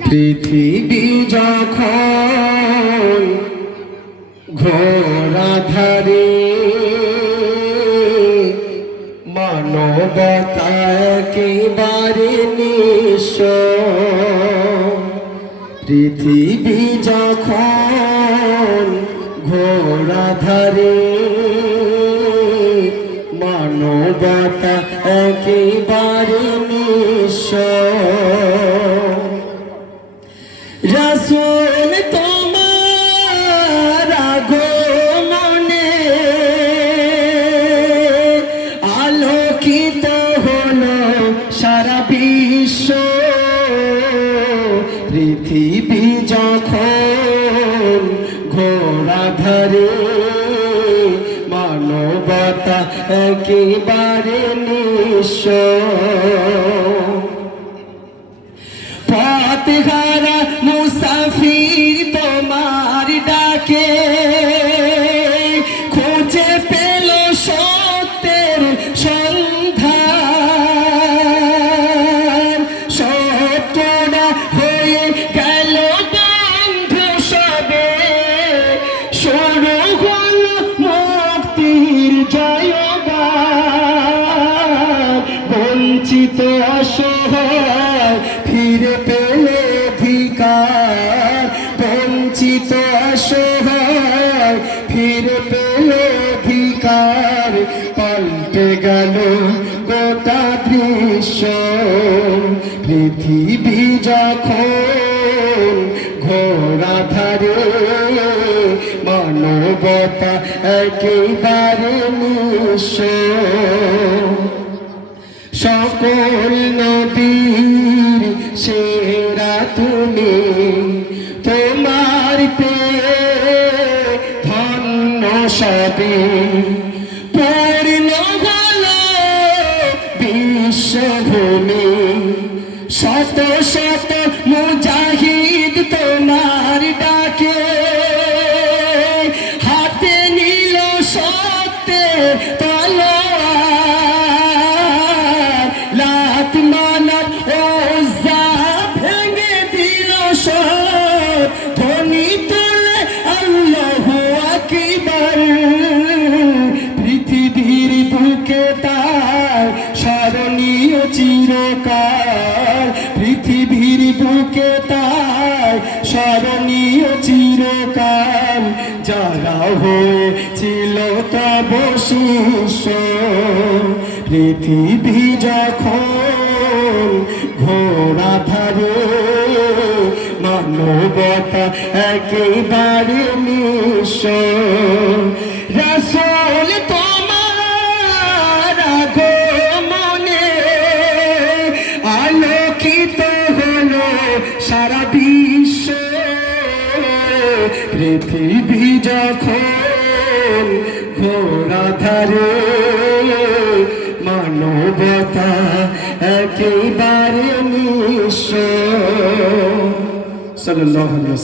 পৃথিবী যখন ঘোরা ধারে মানবতা একেবারে নিঃস পৃথিবী যখন ঘোরা ধারে মানবতা একেবারে নিঃস পৃথিবী যখন ঘোড়া ধরে মানবতা একেবারে নিঃস পথ হারা মুসাফির তোমার বঞ্চিত অসহায়, ফিরে পেলে অধিকার বঞ্চিত অসহায়, ফিরে পেলে অধিকার পাল্টে গেল গোটা দৃশ্য। পৃথিবী যখন ঘোড়া ধারে, মানবতা একেবারে নিঃস্ব। সকল নবীর সেরা তুমি। তোমার পে ধন্য সবে। পূর্ণ হল বিশ্বভূমি। শত শত মুজাহিদ চিরকাল পৃথিবীর বুকে তার স্মরণীয় চিরকাল যারা হয়েছিল তব শিষ্য পৃথিবী যখন ঘোড়া ধারে, মানবতা একেবারে নিঃস্ব পৃথিবী যখন ঘোড়া ধারে মানবতা একেবারে নিঃস্ব। সাল্লাল্লাহু আলাইহি